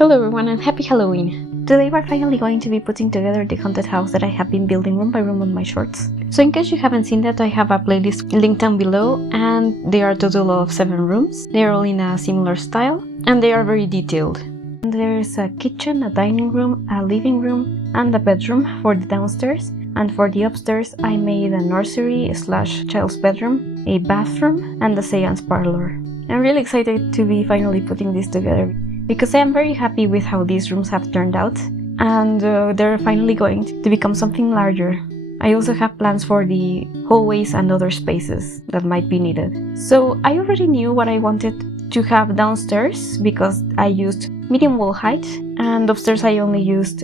Hello everyone and happy Halloween! Today we're finally going to be putting together the haunted house that I have been building room by room on my shorts. So in case you haven't seen that, I have a playlist linked down below, and there are a total of 7 rooms. They are all in a similar style and they are very detailed. And there's a kitchen, a dining room, a living room and a bedroom for the downstairs. And for the upstairs I made a nursery / child's bedroom, a bathroom and a seance parlor. I'm really excited to be finally putting this together, because I am very happy with how these rooms have turned out, and they're finally going to become something larger. I also have plans for the hallways and other spaces that might be needed. So I already knew what I wanted to have downstairs because I used medium wall height, and upstairs I only used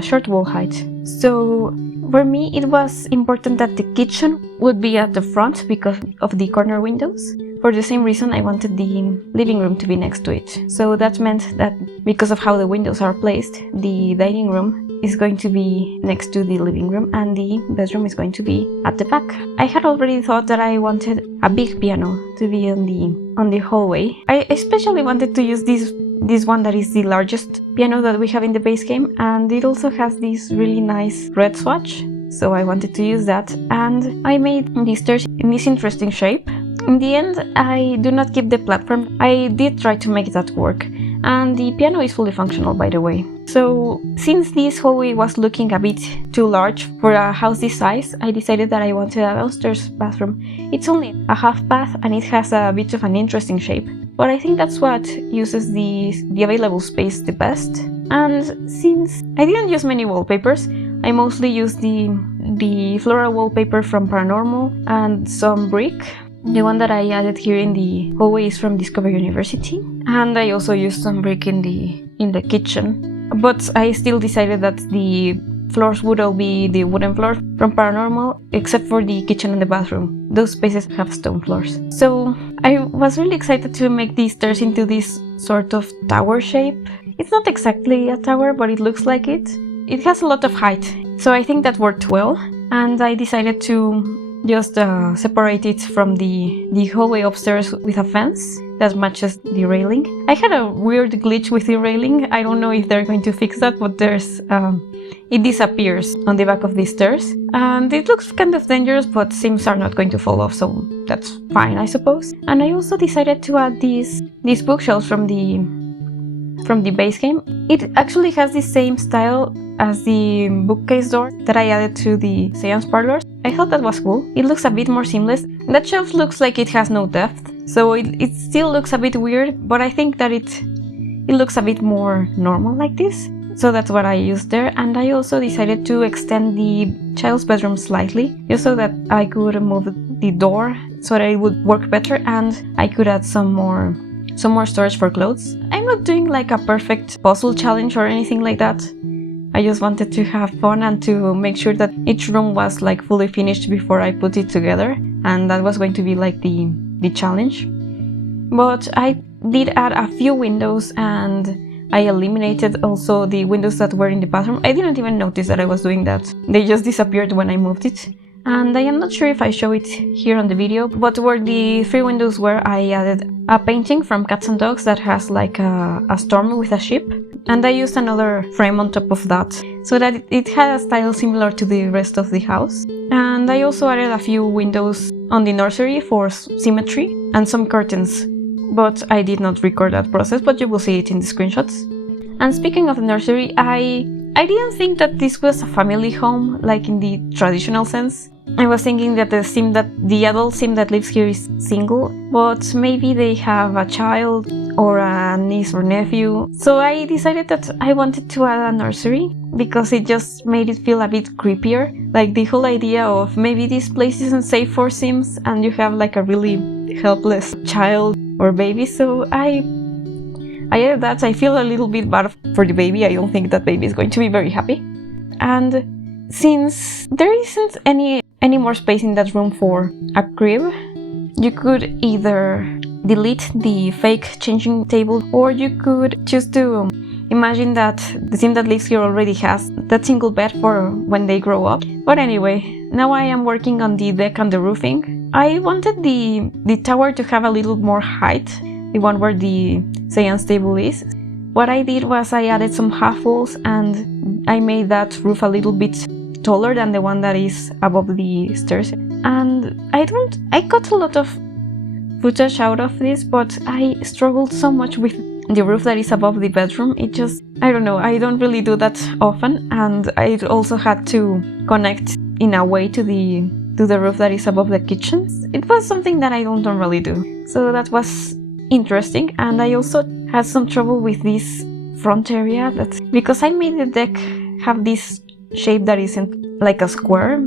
short wall height. So for me it was important that the kitchen would be at the front because of the corner windows. For the same reason, I wanted the living room to be next to it. So that meant that because of how the windows are placed, the dining room is going to be next to the living room and the bedroom is going to be at the back. I had already thought that I wanted a big piano to be on the hallway. I especially wanted to use this one that is the largest piano that we have in the base game, and it also has this really nice red swatch. So I wanted to use that, and I made the stairs in this interesting shape. In the end, I do not keep the platform. I did try to make that work, and the piano is fully functional, by the way. So since this hallway was looking a bit too large for a house this size, I decided that I wanted a downstairs bathroom. It's only a half bath and it has a bit of an interesting shape, but I think that's what uses the available space the best. And since I didn't use many wallpapers, I mostly used the floral wallpaper from Paranormal and some brick. The one that I added here in the hallway is from Discover University, and I also used some brick in the kitchen. But I still decided that the floors would all be the wooden floor from Paranormal, except for the kitchen and the bathroom. Those spaces have stone floors. So I was really excited to make these stairs into this sort of tower shape. It's not exactly a tower, but it looks like it. It has a lot of height, so I think that worked well, and I decided to just separate it from the hallway upstairs with a fence that matches the railing. I had a weird glitch with the railing. I don't know if they're going to fix that, but it disappears on the back of the stairs, and it looks kind of dangerous, but seams are not going to fall off, so that's fine, I suppose. And I also decided to add these bookshelves from the base game. It actually has the same style as the bookcase door that I added to the seance parlor. I thought that was cool. It looks a bit more seamless. That shelf looks like it has no depth, so it still looks a bit weird, but I think that it looks a bit more normal like this. So that's what I used there, and I also decided to extend the child's bedroom slightly, just so that I could move the door so that it would work better, and I could add some more storage for clothes. I'm not doing like a perfect puzzle challenge or anything like that. I just wanted to have fun and to make sure that each room was like fully finished before I put it together, and that was going to be like the challenge. But I did add a few windows, and I eliminated also the windows that were in the bathroom. I didn't even notice that I was doing that. They just disappeared when I moved it. And I am not sure if I show it here on the video, but where the 3 windows were, I added a painting from Cats and Dogs that has like a storm with a ship, and I used another frame on top of that so that it had a style similar to the rest of the house. And I also added a few windows on the nursery for symmetry and some curtains, but I did not record that process, but you will see it in the screenshots. And speaking of the nursery, I didn't think that this was a family home, like in the traditional sense. I was thinking that the adult sim that lives here is single, but maybe they have a child or a niece or nephew. So I decided that I wanted to add a nursery because it just made it feel a bit creepier. Like the whole idea of maybe this place isn't safe for sims and you have like a really helpless child or baby. So I added that. I feel a little bit bad for the baby. I don't think that baby is going to be very happy. And since there isn't any more space in that room for a crib, you could either delete the fake changing table, or you could choose to imagine that the sim that lives here already has that single bed for when they grow up. But anyway, now I am working on the deck and the roofing. I wanted the tower to have a little more height, the one where the seance table is, what I did was I added some half walls and I made that roof a little bit taller than the one that is above the stairs. And I got a lot of footage out of this, but I struggled so much with the roof that is above the bedroom. It just, I don't know, I don't really do that often, and I also had to connect in a way to the roof that is above the kitchen. It was something that I don't normally do, so that was interesting. And I also had some trouble with this front area, because I made the deck have this shape that isn't like a square.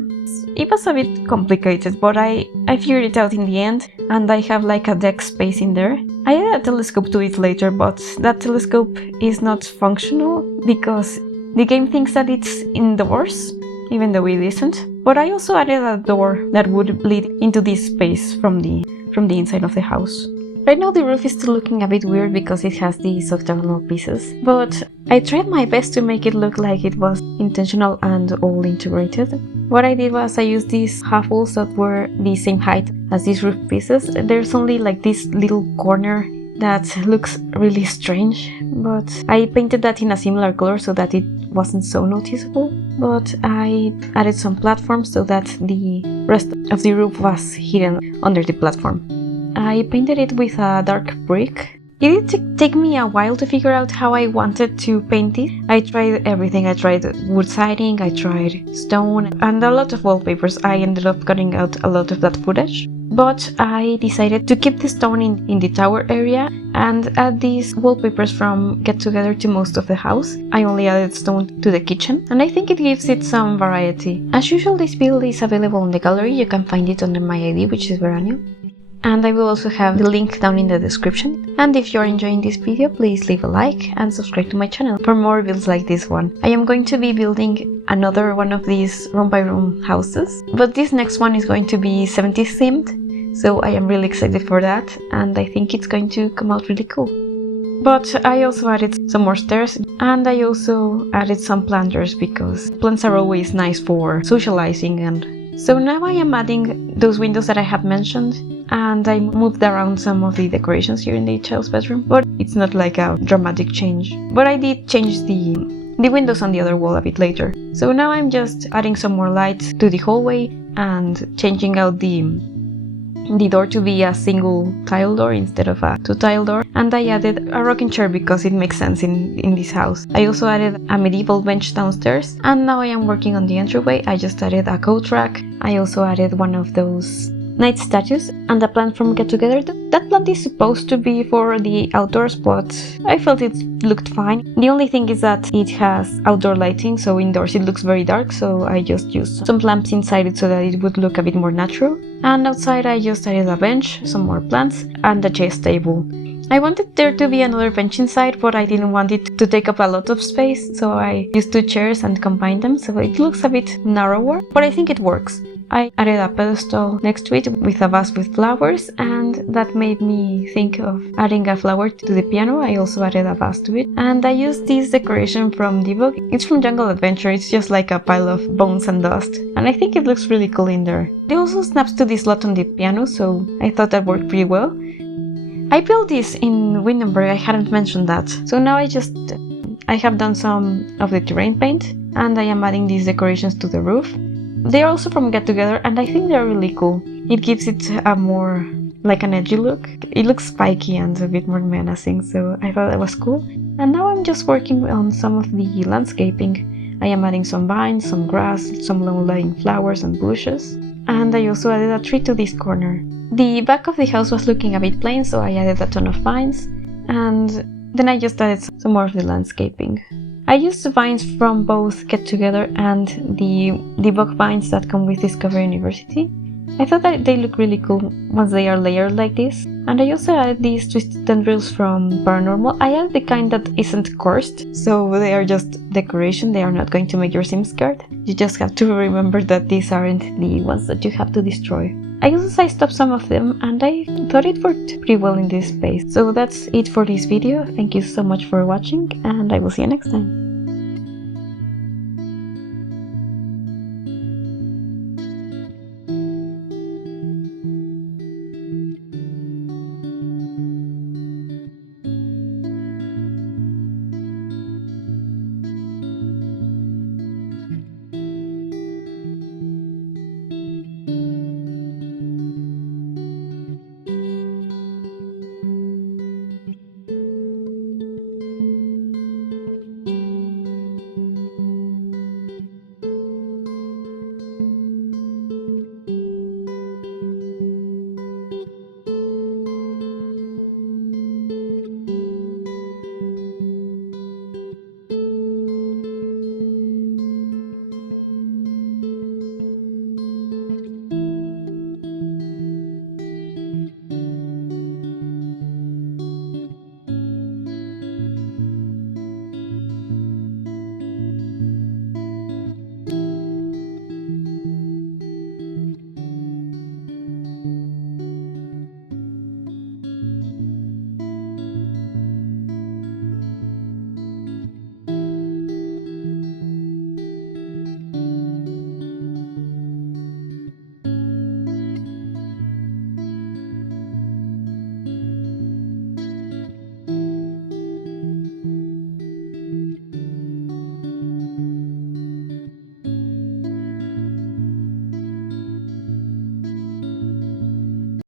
It was a bit complicated, but I figured it out in the end, and I have like a deck space in there. I added a telescope to it later, but that telescope is not functional because the game thinks that it's indoors, even though it isn't. But I also added a door that would lead into this space from the inside of the house. Right now the roof is still looking a bit weird because it has these octagonal pieces, but I tried my best to make it look like it was intentional and all integrated. What I did was I used these half walls that were the same height as these roof pieces. There's only like this little corner that looks really strange, but I painted that in a similar color so that it wasn't so noticeable. But I added some platforms so that the rest of the roof was hidden under the platform. I painted it with a dark brick. It did take me a while to figure out how I wanted to paint it. I tried everything. I tried wood siding, I tried stone, and a lot of wallpapers. I ended up cutting out a lot of that footage. But I decided to keep the stone in the tower area and add these wallpapers from Get Together to most of the house. I only added stone to the kitchen, and I think it gives it some variety. As usual, this build is available in the gallery. You can find it under my ID, which is Veranio. And I will also have the link down in the description. And if you're enjoying this video, please leave a like and subscribe to my channel for more builds like this one. I am going to be building another one of these room by room houses, but this next one is going to be 70s themed, so I am really excited for that, and I think it's going to come out really cool. But I also added some more stairs, and I also added some planters because plants are always nice for socializing. And so now I am adding those windows that I have mentioned, and I moved around some of the decorations here in the child's bedroom, but it's not like a dramatic change. But I did change the windows on the other wall a bit later. So now I'm just adding some more light to the hallway and changing out the door to be a single tile door instead of a two tile door. And I added a rocking chair because it makes sense in this house. I also added a medieval bench downstairs, and now I am working on the entryway. I just added a coat rack. I also added one of those night statues and a plant from Get Together. That plant is supposed to be for the outdoors, but I felt it looked fine. The only thing is that it has outdoor lighting, so indoors it looks very dark, so I just used some lamps inside it so that it would look a bit more natural. And outside I just added a bench, some more plants, and a chess table. I wanted there to be another bench inside, but I didn't want it to take up a lot of space, so I used two chairs and combined them, so it looks a bit narrower, but I think it works. I added a pedestal next to it with a vase with flowers, and that made me think of adding a flower to the piano. I also added a vase to it, and I used this decoration from the book. It's from Jungle Adventure. It's just like a pile of bones and dust, and I think it looks really cool in there. It also snaps to the slot on the piano, so I thought that worked pretty well. I built this in Windenburg. I hadn't mentioned that. So now I have done some of the terrain paint, and I am adding these decorations to the roof. They are also from Get Together, and I think they're really cool. It gives it a more like an edgy look. It looks spiky and a bit more menacing, so I thought that was cool. And now I'm just working on some of the landscaping. I am adding some vines, some grass, some low-lying flowers and bushes. And I also added a tree to this corner. The back of the house was looking a bit plain, so I added a ton of vines. And then I just added some more of the landscaping. I used vines from both Get Together and the bug vines that come with Discover University. I thought that they look really cool once they are layered like this. And I also added these twisted tendrils from Paranormal. I added the kind that isn't cursed, so they are just decoration. They are not going to make your Sims scared. You just have to remember that these aren't the ones that you have to destroy. I also sized up some of them, and I thought it worked pretty well in this space. So that's it for this video. Thank you so much for watching, and I will see you next time.